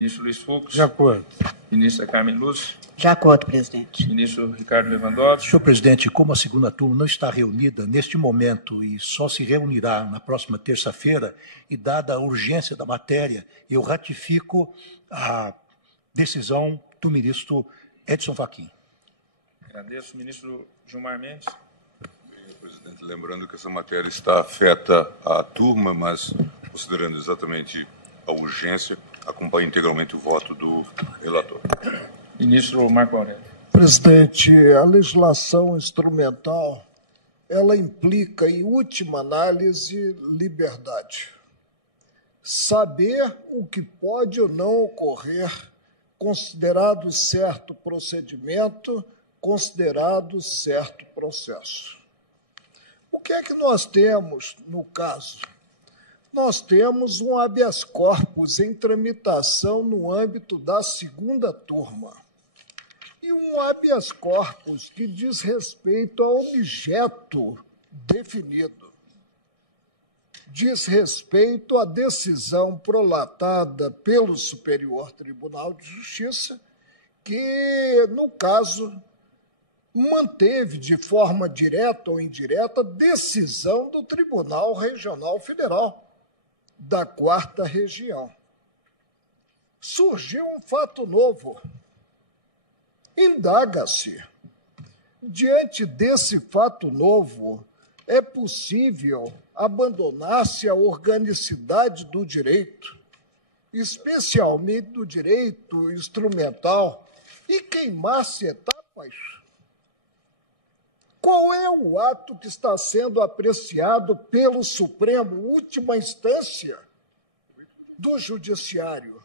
Ministro Luiz Fux. De acordo. Ministra Carmen Lúcia. De acordo, presidente. Ministro Ricardo Lewandowski. Senhor presidente, como a segunda turma não está reunida neste momento e só se reunirá na próxima terça-feira, e dada a urgência da matéria, eu ratifico a decisão do ministro Edson Fachin. Agradeço. Ministro Gilmar Mendes. Presidente, lembrando que essa matéria está afeta à turma, mas considerando exatamente a urgência, acompanha integralmente o voto do relator. Ministro Marco Aurélio. Presidente, a legislação instrumental, ela implica, em última análise, liberdade. Saber o que pode ou não ocorrer, considerado certo procedimento, considerado certo processo. O que é que nós temos no caso? Nós temos um habeas corpus em tramitação no âmbito da segunda turma. E um habeas corpus que diz respeito a objeto definido. Diz respeito à decisão prolatada pelo Superior Tribunal de Justiça, que, no caso, manteve de forma direta ou indireta decisão do Tribunal Regional Federal da 4ª Região. Surgiu um fato novo. Indaga-se, diante desse fato novo, é possível abandonar-se a organicidade do direito, especialmente do direito instrumental, e queimar-se etapas? Qual é o ato que está sendo apreciado pelo Supremo, última instância do Judiciário?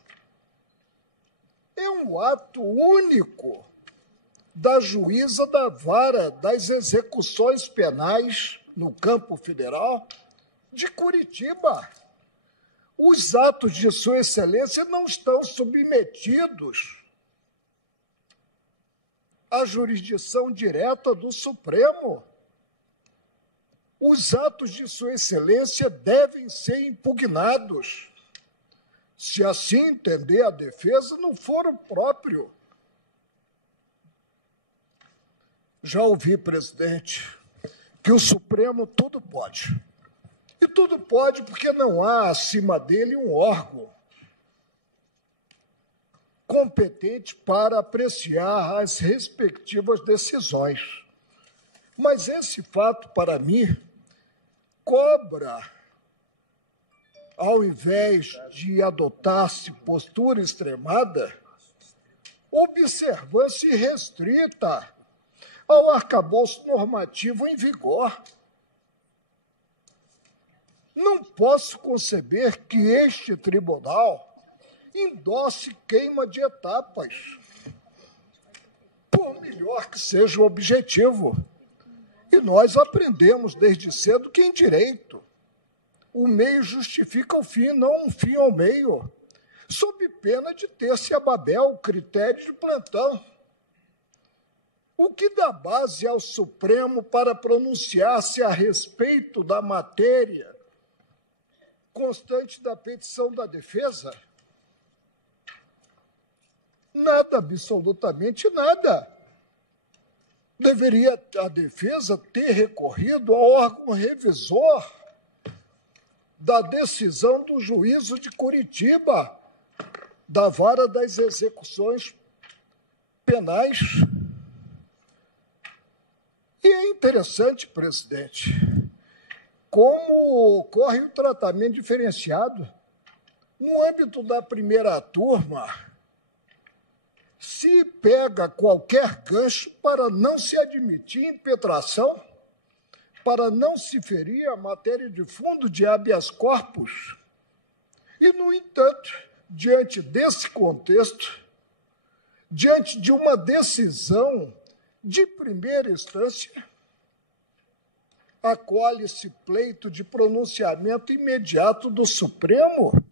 É um ato único da juíza da vara das execuções penais no campo federal de Curitiba. Os atos de Sua Excelência não estão submetidos à jurisdição direta do Supremo. Os atos de Sua Excelência devem ser impugnados. Se assim entender a defesa, no foro próprio. Já ouvi, presidente, que o Supremo tudo pode. E tudo pode porque não há acima dele um órgão competente para apreciar as respectivas decisões. Mas esse fato, para mim, cobra, ao invés de adotar-se postura extremada, observância restrita ao arcabouço normativo em vigor. Não posso conceber que este tribunal endosse queima de etapas, por melhor que seja o objetivo. E nós aprendemos desde cedo que, em direito, o meio justifica o fim, não um fim ao meio, sob pena de ter-se a Babel, critério de plantão. O que dá base ao Supremo para pronunciar-se a respeito da matéria constante da petição da defesa? Nada, absolutamente nada. Deveria a defesa ter recorrido ao órgão revisor da decisão do juízo de Curitiba, da vara das execuções penais. E é interessante, presidente, como ocorre o tratamento diferenciado. No âmbito da primeira turma, se pega qualquer gancho para não se admitir impetração, para não se ferir a matéria de fundo de habeas corpus. E, no entanto, diante desse contexto, diante de uma decisão de primeira instância, acolhe-se pleito de pronunciamento imediato do Supremo,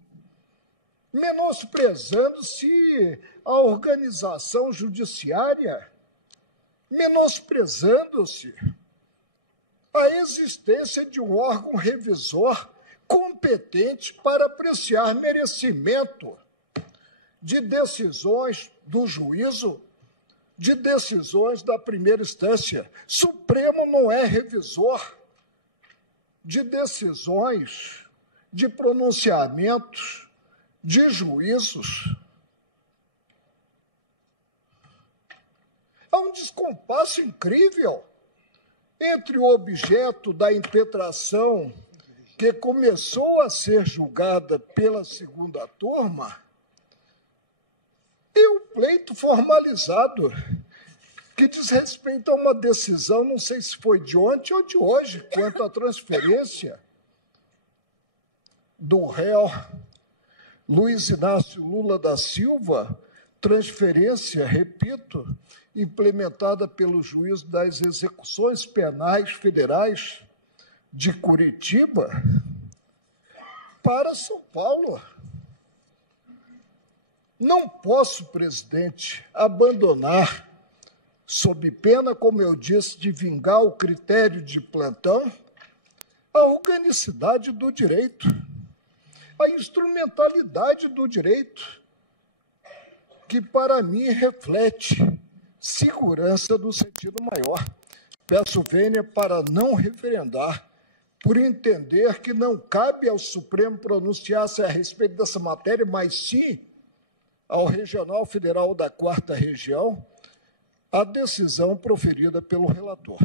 menosprezando-se a organização judiciária, menosprezando-se a existência de um órgão revisor competente para apreciar merecimento de decisões do juízo, de decisões da primeira instância. Supremo não é revisor de decisões, de pronunciamentos, de juízos. Há um descompasso incrível entre o objeto da impetração que começou a ser julgada pela segunda turma e o pleito formalizado, que diz respeito a uma decisão, não sei se foi de ontem ou de hoje, quanto à transferência do réu Luiz Inácio Lula da Silva, transferência, repito, implementada pelo juiz das execuções penais federais de Curitiba para São Paulo. Não posso, presidente, abandonar, sob pena, como eu disse, de vingar o critério de plantão, a organicidade do direito, a instrumentalidade do direito, que para mim reflete segurança no sentido maior. Peço vênia para não referendar, por entender que não cabe ao Supremo pronunciar-se a respeito dessa matéria, mas sim ao Regional Federal da 4ª Região, a decisão proferida pelo relator.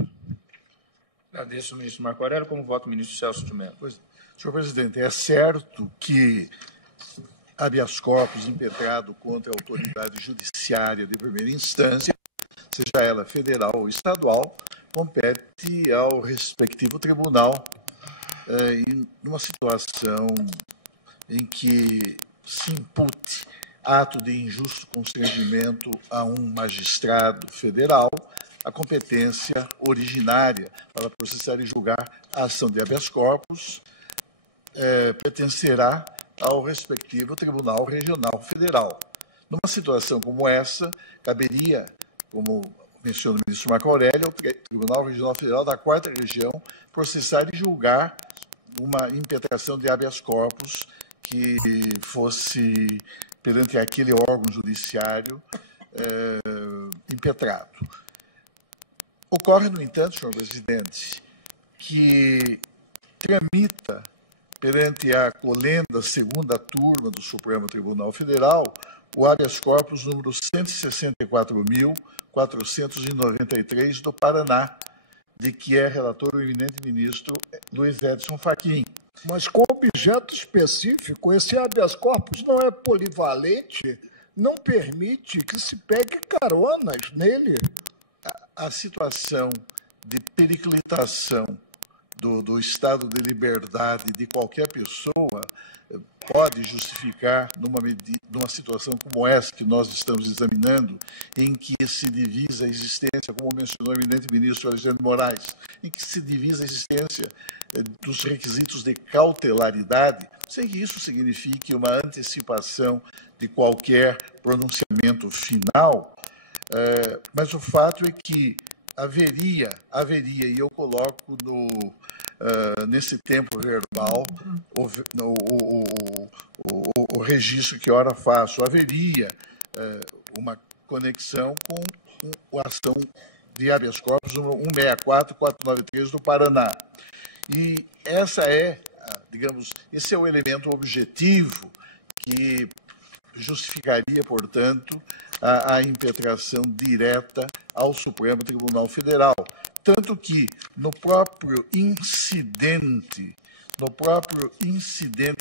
Agradeço ao ministro Marco Aurélio. Como voto o ministro Celso de Mello. Senhor presidente, é certo que habeas corpus impetrado contra a autoridade judiciária de primeira instância, seja ela federal ou estadual, compete ao respectivo tribunal em uma situação em que se impute ato de injusto constrangimento a um magistrado federal, a competência originária para processar e julgar a ação de habeas corpus pertencerá ao respectivo Tribunal Regional Federal. Numa situação como essa, caberia, como menciona o ministro Marco Aurélio, ao Tribunal Regional Federal da 4ª Região processar e julgar uma impetração de habeas corpus que fosse perante aquele órgão judiciário impetrado. Ocorre, no entanto, senhor presidente, que tramita perante a colenda segunda turma do Supremo Tribunal Federal o habeas corpus número 164.493 do Paraná, de que é relator o eminente ministro Luiz Edson Fachin. Mas com objeto específico, esse habeas corpus não é polivalente, não permite que se pegue caronas nele. A situação de periclitação do estado de liberdade de qualquer pessoa pode justificar, numa situação como essa que nós estamos examinando, em que se divisa a existência, como mencionou o eminente ministro Alexandre Moraes, em que se divisa a existência dos requisitos de cautelaridade, sem que isso signifique uma antecipação de qualquer pronunciamento final, mas o fato é que haveria, e eu coloco nesse tempo verbal o registro que ora faço, haveria uma conexão com a ação de habeas corpus 164.493 do Paraná. E esse é o elemento objetivo que justificaria, portanto, a impetração direta ao Supremo Tribunal Federal. Tanto que, no próprio incidente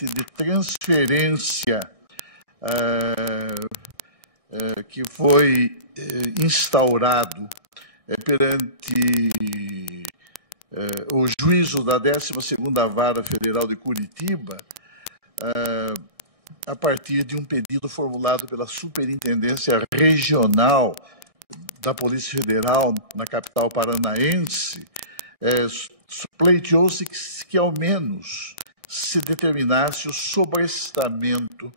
de transferência que foi instaurado perante o juízo da 12ª Vara Federal de Curitiba, a partir de um pedido formulado pela Superintendência Regional da Polícia Federal na capital paranaense, pleiteou-se que ao menos se determinasse o sobrestamento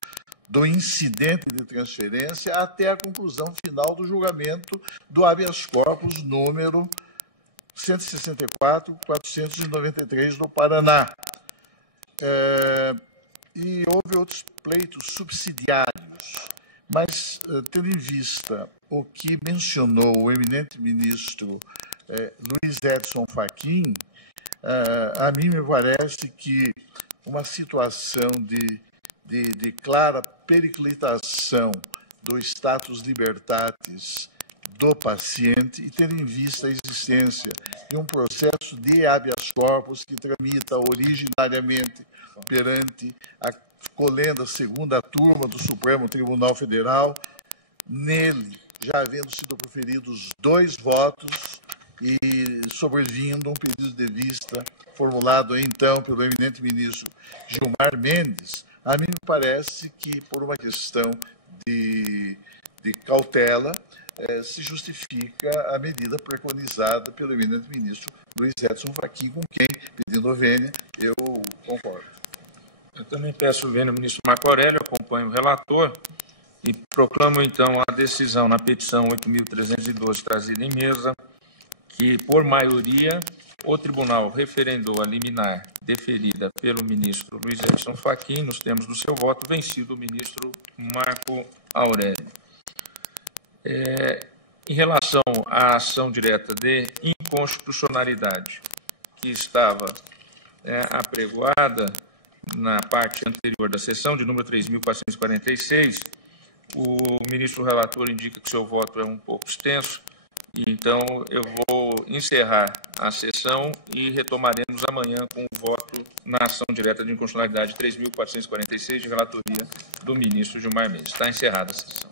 do incidente de transferência até a conclusão final do julgamento do habeas corpus número 164.493 do Paraná. E houve outros pleitos subsidiários Mas, tendo em vista o que mencionou o eminente ministro Luiz Edson Fachin, a mim me parece que uma situação de clara periclitação do status libertatis do paciente e tendo em vista a existência de um processo de habeas corpus que tramita originariamente perante a colenda segunda turma do Supremo Tribunal Federal, nele já havendo sido proferidos 2 votos e sobrevindo um pedido de vista formulado então pelo eminente ministro Gilmar Mendes, a mim me parece que por uma questão de cautela se justifica a medida preconizada pelo eminente ministro Luiz Edson Fachin, com quem, pedindo vênia, eu concordo. Eu também peço vênia ao ministro Marco Aurélio, acompanho o relator e proclamo, então, a decisão na petição 8.312 trazida em mesa, que, por maioria, o tribunal referendou a liminar deferida pelo ministro Luiz Edson Fachin, nos termos do seu voto, vencido o ministro Marco Aurélio. Em relação à ação direta de inconstitucionalidade que estava apregoada na parte anterior da sessão, de número 3.446, o ministro relator indica que seu voto é um pouco extenso, e então eu vou encerrar a sessão e retomaremos amanhã com o voto na ação direta de inconstitucionalidade 3.446, de relatoria do ministro Gilmar Mendes. Está encerrada a sessão.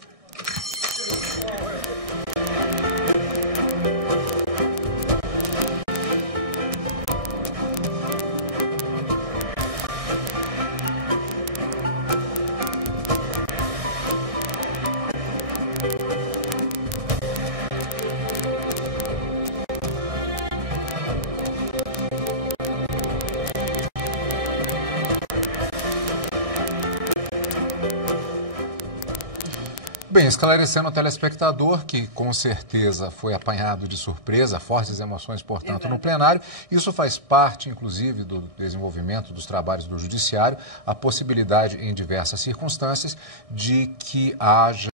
Bem, esclarecendo ao telespectador que com certeza foi apanhado de surpresa, fortes emoções, portanto, no plenário. Isso faz parte, inclusive, do desenvolvimento dos trabalhos do Judiciário, a possibilidade, em diversas circunstâncias, de que haja